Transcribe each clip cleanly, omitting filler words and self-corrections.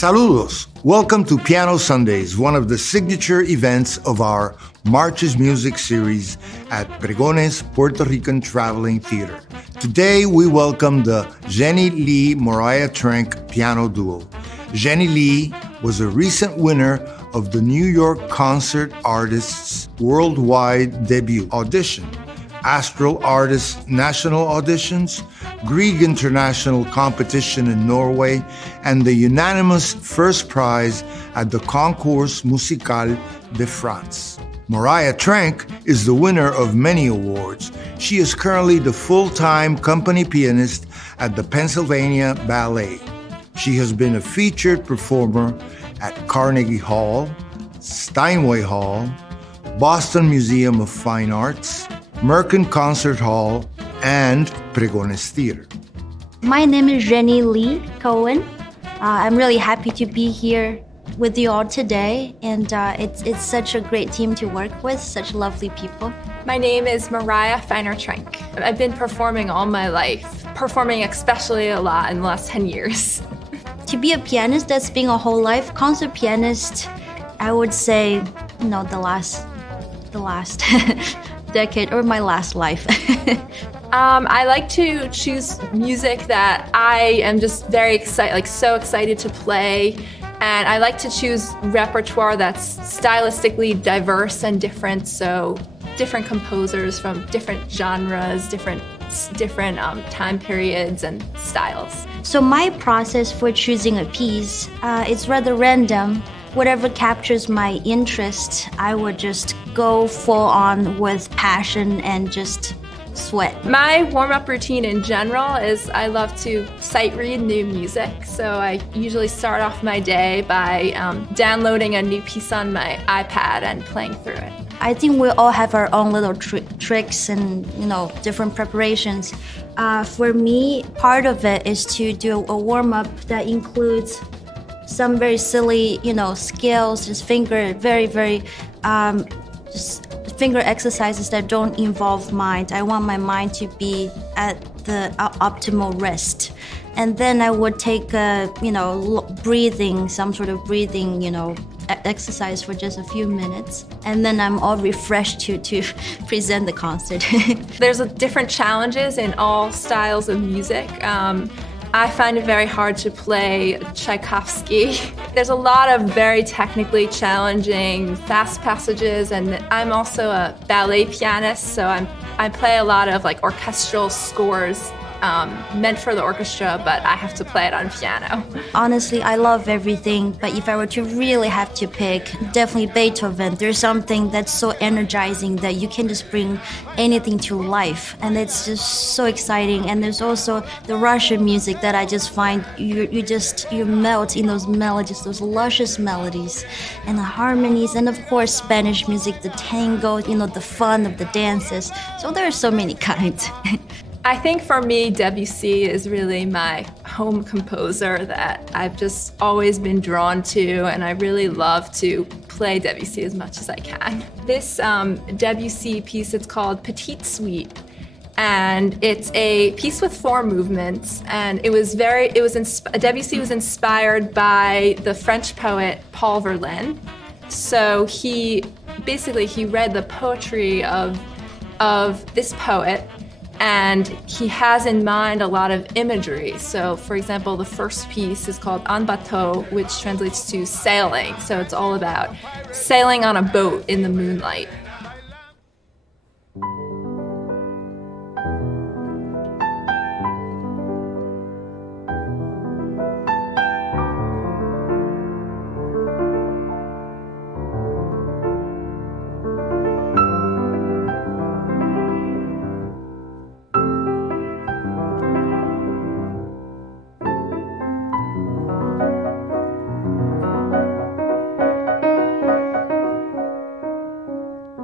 Saludos! Welcome to Piano Sundays, one of the signature events of our Marches Music series at Pregones, Puerto Rican Traveling Theater. Today we welcome the Zhenni Moriah Trenk piano duo. Zhenni was a recent winner of the New York Concert Artists Worldwide Debut Audition, Astral Artists National Auditions, Grieg International Competition in Norway, and the unanimous first prize at the Concours Musical de France. Moriah Trenk is the winner of many awards. She is currently the full-time company pianist at the Pennsylvania Ballet. She has been a featured performer at Carnegie Hall, Steinway Hall, Boston Museum of Fine Arts, Merkin Concert Hall, and Pregones Theater. My name is Zhenni Lee Cohen. I'm really happy to be here with you all today, and it's such a great team to work with, such lovely people. My name is Moriah Trenk. I've been performing all my life, performing especially a lot in the last 10 years. To be a pianist, that's being a whole life. Concert pianist, I would say, the last decade or my last life. I like to choose music that I am just very excited, so excited to play. And I like to choose repertoire that's stylistically diverse and different. So different composers from different genres, different time periods and styles. So my process for choosing a piece is rather random. Whatever captures my interest, I would just go full on with passion and just sweat. My warm-up routine in general is I love to sight read new music. So I usually start off my day by downloading a new piece on my iPad and playing through it. I think we all have our own little tricks and different preparations. For me, part of it is to do a warm-up that includes some very silly, scales, just finger exercises that don't involve mind. I want my mind to be at the optimal rest. And then I would take some sort of breathing, exercise for just a few minutes. And then I'm all refreshed to present the concert. There's different challenges in all styles of music. I find it very hard to play Tchaikovsky. There's a lot of very technically challenging fast passages, and I'm also a ballet pianist, so I play a lot of orchestral scores meant for the orchestra, but I have to play it on piano. Honestly, I love everything, but if I were to really have to pick, definitely Beethoven. There's something that's so energizing that you can just bring anything to life, and it's just so exciting. And there's also the Russian music that I just find you melt in those melodies, those luscious melodies, and the harmonies, and of course Spanish music, the tango, the fun of the dances. So there are so many kinds. I think for me, Debussy is really my home composer that I've just always been drawn to, and I really love to play Debussy as much as I can. This Debussy piece, it's called Petite Suite, and it's a piece with 4 movements, and Debussy was inspired by the French poet Paul Verlaine. So he read the poetry of this poet, and he has in mind a lot of imagery. So, for example, the first piece is called En Bateau, which translates to sailing. So it's all about sailing on a boat in the moonlight.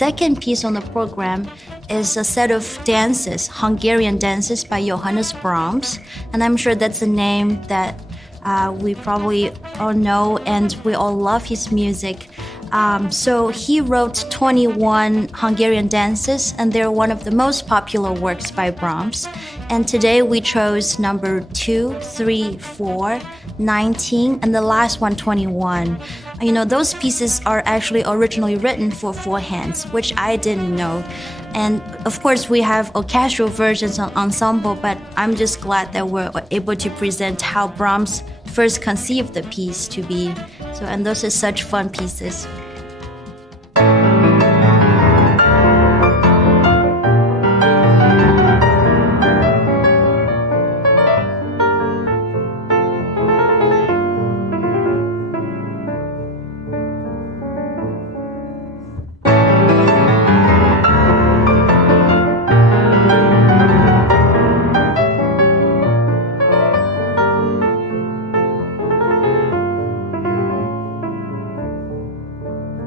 second piece on the program is a set of dances, Hungarian dances by Johannes Brahms. And I'm sure that's a name that we probably all know and we all love his music. So he wrote 21 Hungarian dances, and they're one of the most popular works by Brahms. And today we chose number 2, 3, 4, 19, and the last one, 21. You know, those pieces are actually originally written for four hands, which I didn't know. And of course, we have orchestral versions on ensemble, but I'm just glad that we're able to present how Brahms first conceived the piece to be. So, and those are such fun pieces.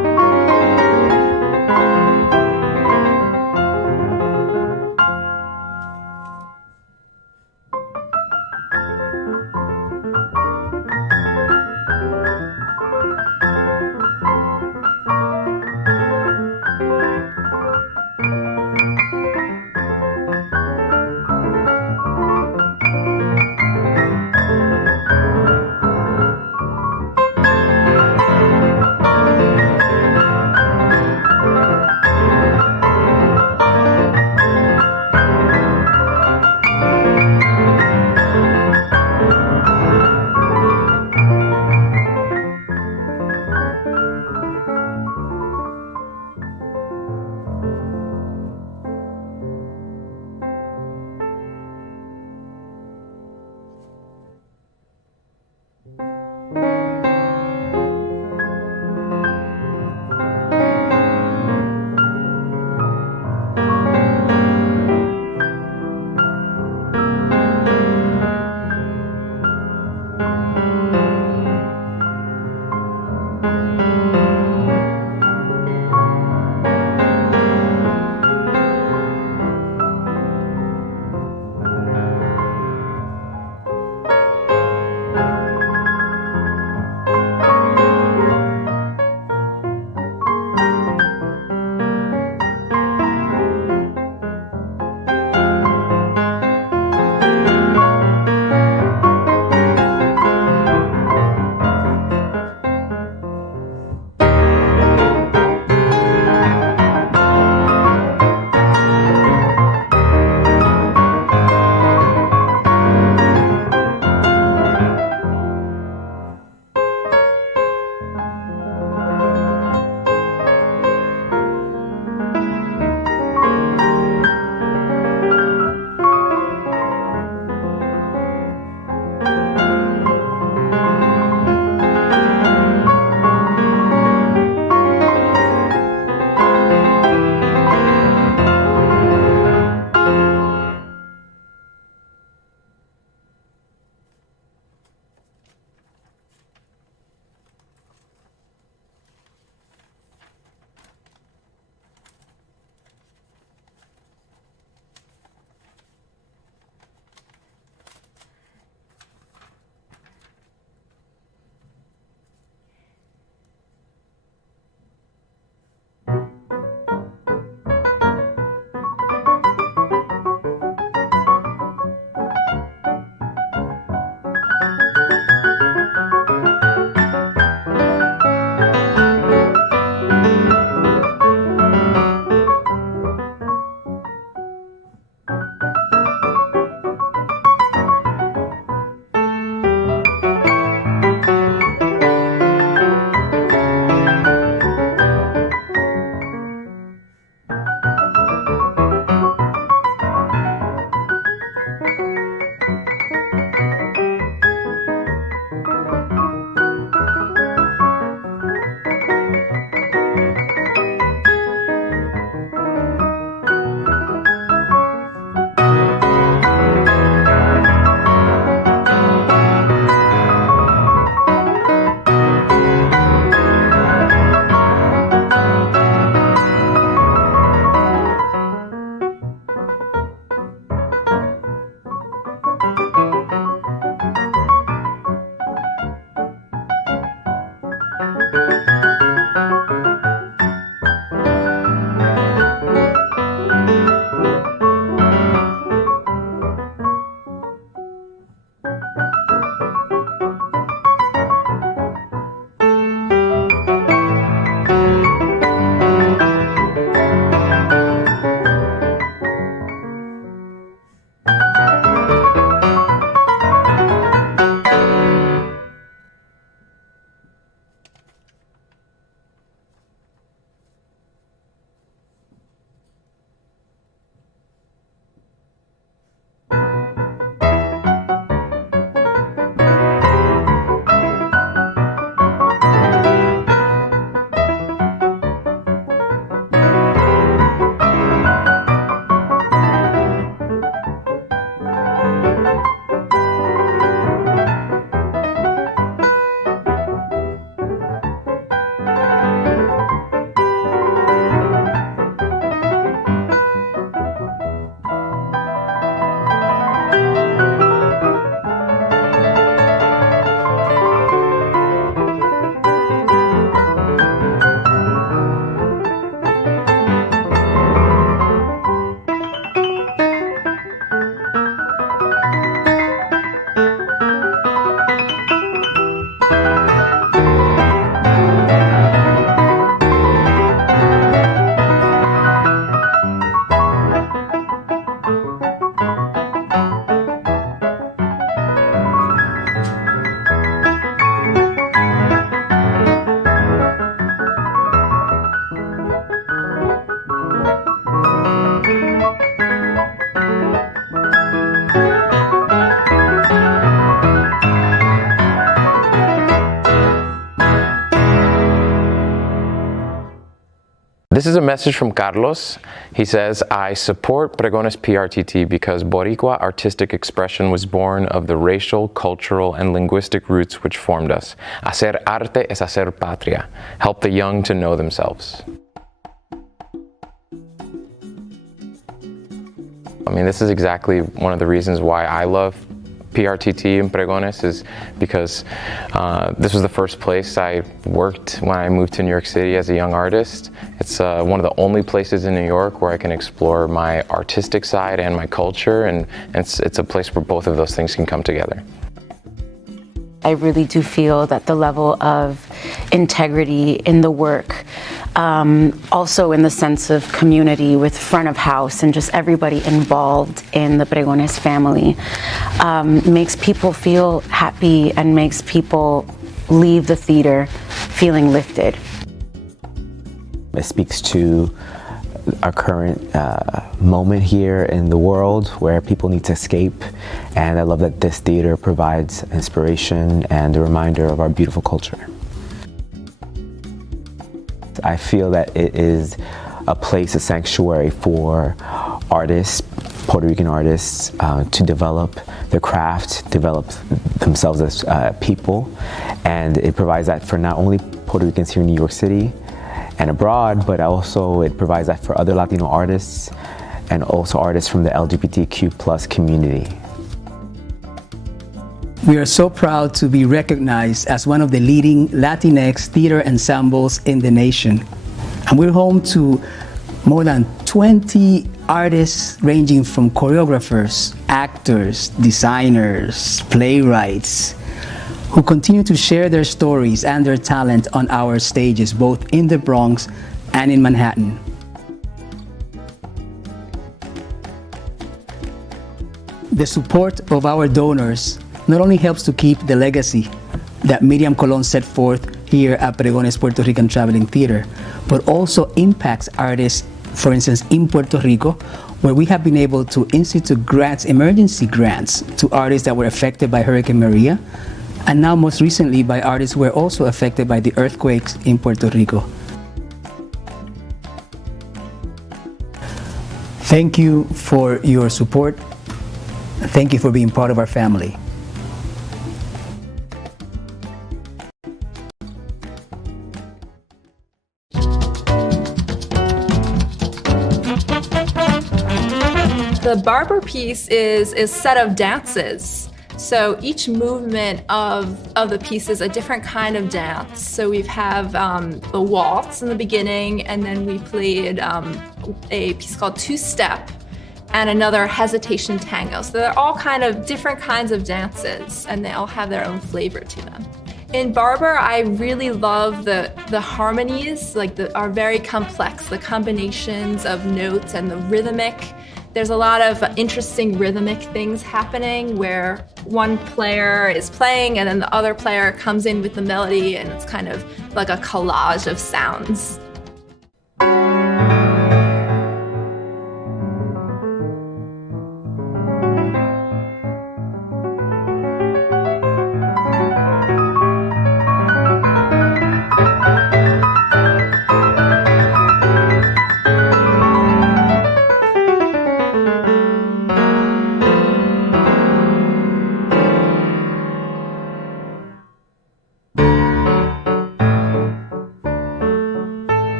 This is a message from Carlos. He says, I support Pregones PRTT because Boricua artistic expression was born of the racial, cultural, and linguistic roots which formed us. Hacer arte es hacer patria. Help the young to know themselves. I mean, this is exactly one of the reasons why I love PRTT and Pregones, is because this was the first place I worked when I moved to New York City as a young artist. It's one of the only places in New York where I can explore my artistic side and my culture, and it's a place where both of those things can come together. I really do feel that the level of integrity in the work, also in the sense of community with front of house and just everybody involved in the Pregones family, makes people feel happy and makes people leave the theater feeling lifted. It speaks to our current moment here in the world where people need to escape, and I love that this theater provides inspiration and a reminder of our beautiful culture. I feel that it is a place, a sanctuary for artists, Puerto Rican artists, to develop their craft, develop themselves as people, and it provides that for not only Puerto Ricans here in New York City and abroad, but also it provides that for other Latino artists and also artists from the LGBTQ+ community. We are so proud to be recognized as one of the leading Latinx theater ensembles in the nation. And we're home to more than 20 artists ranging from choreographers, actors, designers, playwrights, who continue to share their stories and their talent on our stages, both in the Bronx and in Manhattan. The support of our donors not only helps to keep the legacy that Miriam Colon set forth here at Pregones Puerto Rican Traveling Theater, but also impacts artists, for instance, in Puerto Rico, where we have been able to institute grants, emergency grants, to artists that were affected by Hurricane Maria, and now most recently by artists who were also affected by the earthquakes in Puerto Rico. Thank you for your support. Thank you for being part of our family. The Barber piece is a set of dances. So each movement of the piece is a different kind of dance. So we have the waltz in the beginning, and then we played a piece called two-step and another hesitation tango. So they're all kind of different kinds of dances, and they all have their own flavor to them. In Barber, I really love the harmonies, are very complex, the combinations of notes and the rhythmic. There's a lot of interesting rhythmic things happening where one player is playing and then the other player comes in with the melody, and it's kind of like a collage of sounds.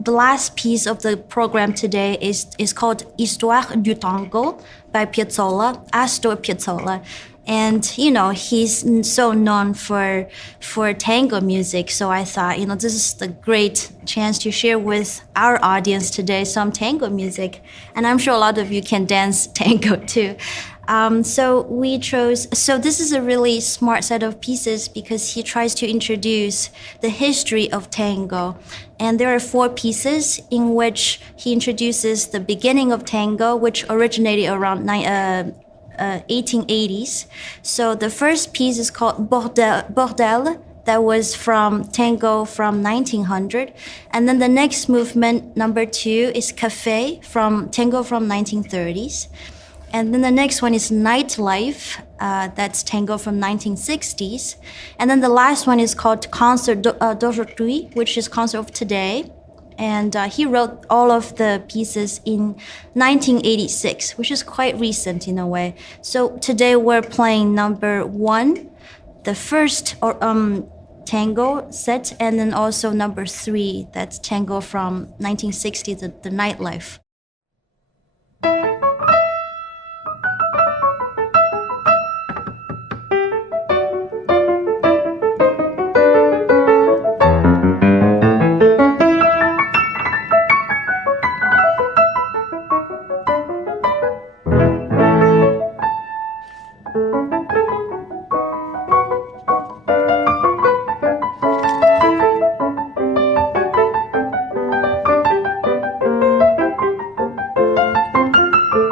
the last piece of the program today is called Histoire du Tango by Piazzolla, Astor Piazzolla. And, you know, he's so known for tango music. So I thought, you know, this is the great chance to share with our audience today some tango music. And I'm sure a lot of you can dance tango too. So this is a really smart set of pieces because he tries to introduce the history of tango. And there are 4 pieces in which he introduces the beginning of tango, which originated around 1880s. So the first piece is called Bordel, that was from tango from 1900. And then the next movement, number 2, is Café from tango from 1930s. And then the next one is Nightlife, that's tango from 1960s. And then the last one is called Concert d'aujourd'hui, which is concert of today. And he wrote all of the pieces in 1986, which is quite recent in a way. So today we're playing number 1, the first tango set, and then also number 3, that's tango from 1960, the Nightlife.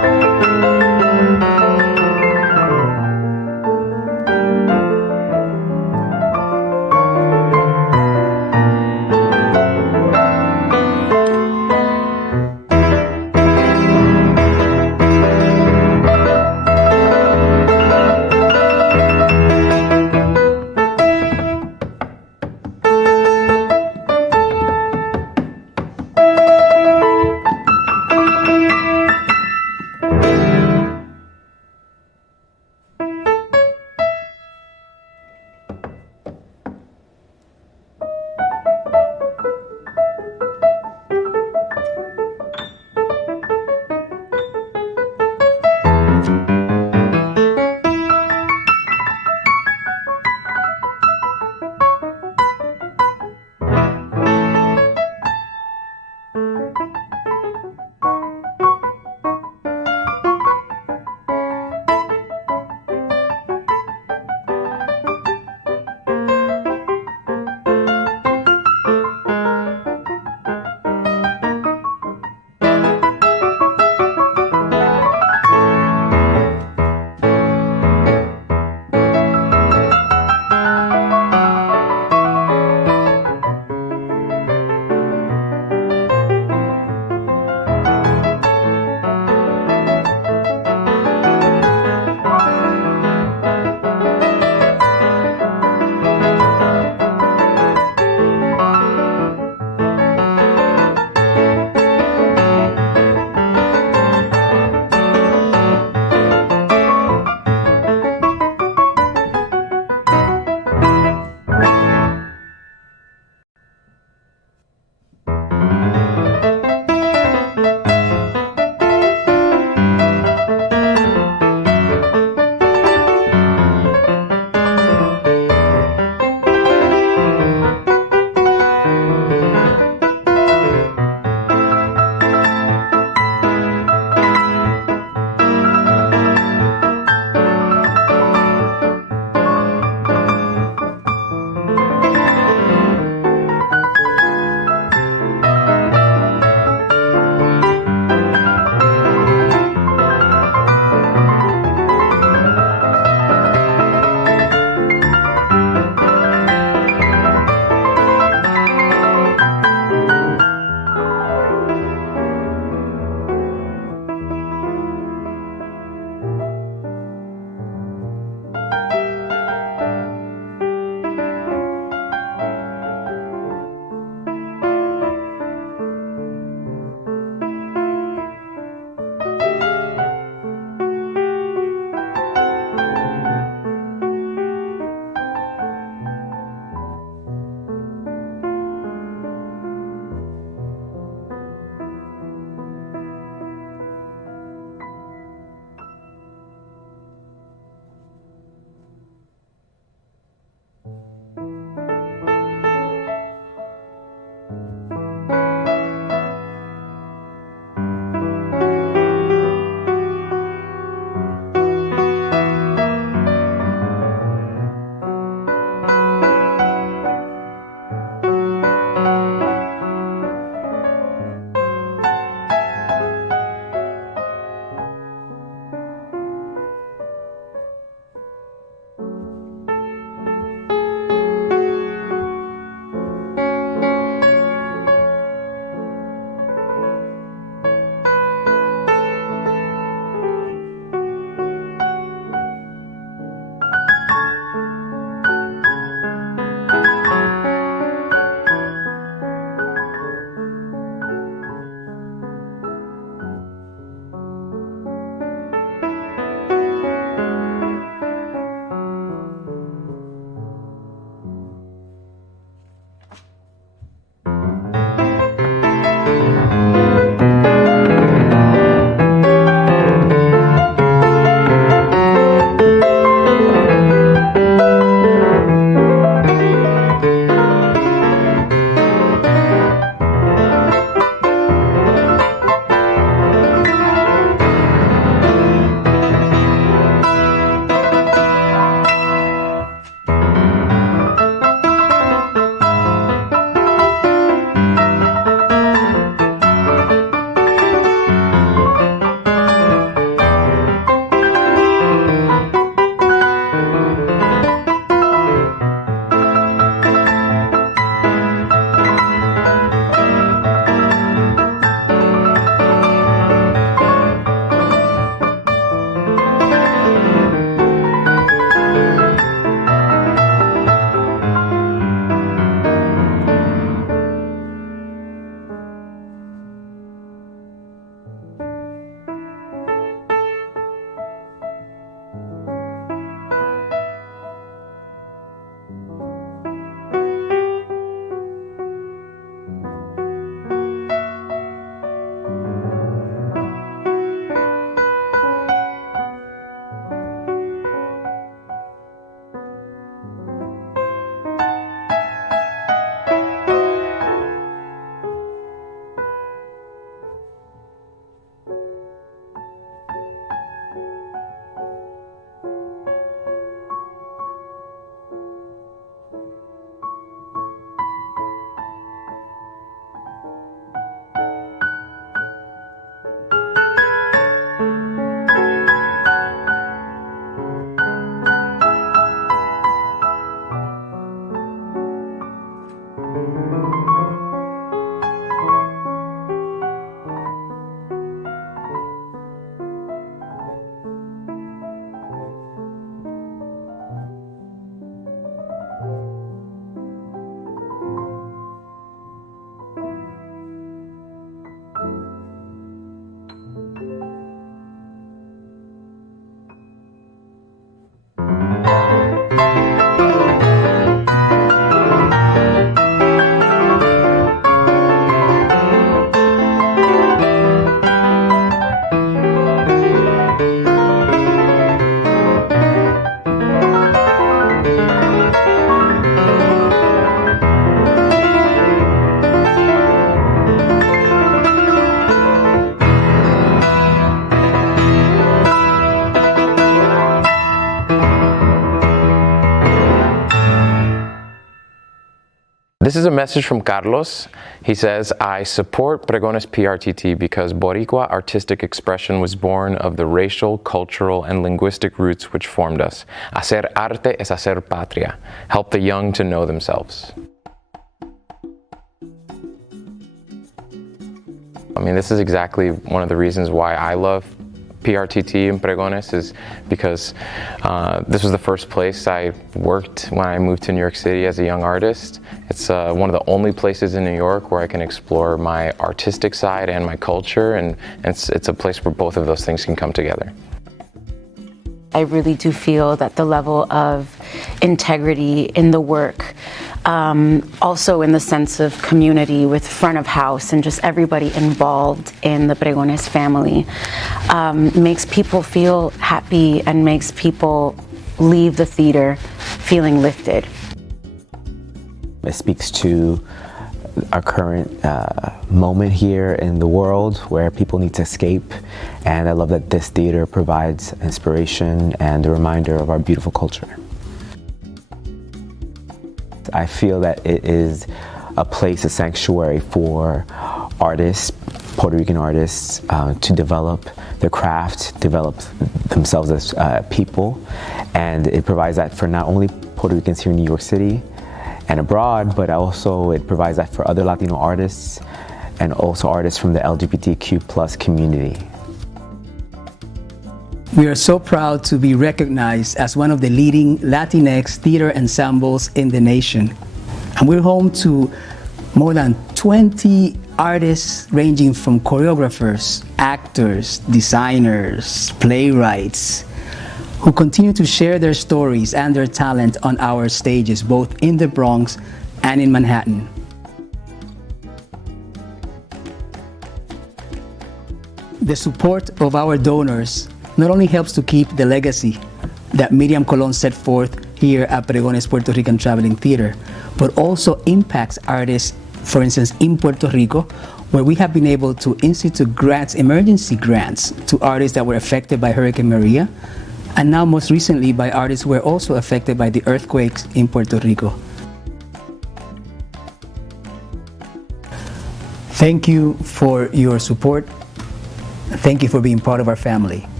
This is a message from Carlos. He says, I support Pregones PRTT because Boricua artistic expression was born of the racial, cultural, and linguistic roots which formed us. Hacer arte es hacer patria. Help the young to know themselves. I mean, this is exactly one of the reasons why I love PRTT and Pregones, is because this was the first place I worked when I moved to New York City as a young artist. It's one of the only places in New York where I can explore my artistic side and my culture, and it's a place where both of those things can come together. I really do feel that the level of integrity in the work, also in the sense of community with front of house and just everybody involved in the Pregones family, makes people feel happy and makes people leave the theater feeling lifted. It speaks to our current moment here in the world where people need to escape, and I love that this theater provides inspiration and a reminder of our beautiful culture. I feel that it is a place, a sanctuary for artists, Puerto Rican artists, to develop their craft, develop themselves as people, and it provides that for not only Puerto Ricans here in New York City and abroad, but also it provides that for other Latino artists and also artists from the LGBTQ+ community. We are so proud to be recognized as one of the leading Latinx theater ensembles in the nation. And we're home to more than 20 artists ranging from choreographers, actors, designers, playwrights, who continue to share their stories and their talent on our stages, both in the Bronx and in Manhattan. The support of our donors not only helps to keep the legacy that Miriam Colon set forth here at Pregones Puerto Rican Traveling Theater, but also impacts artists, for instance, in Puerto Rico, where we have been able to institute grants, emergency grants, to artists that were affected by Hurricane Maria, and now most recently by artists who were also affected by the earthquakes in Puerto Rico. Thank you for your support. Thank you for being part of our family.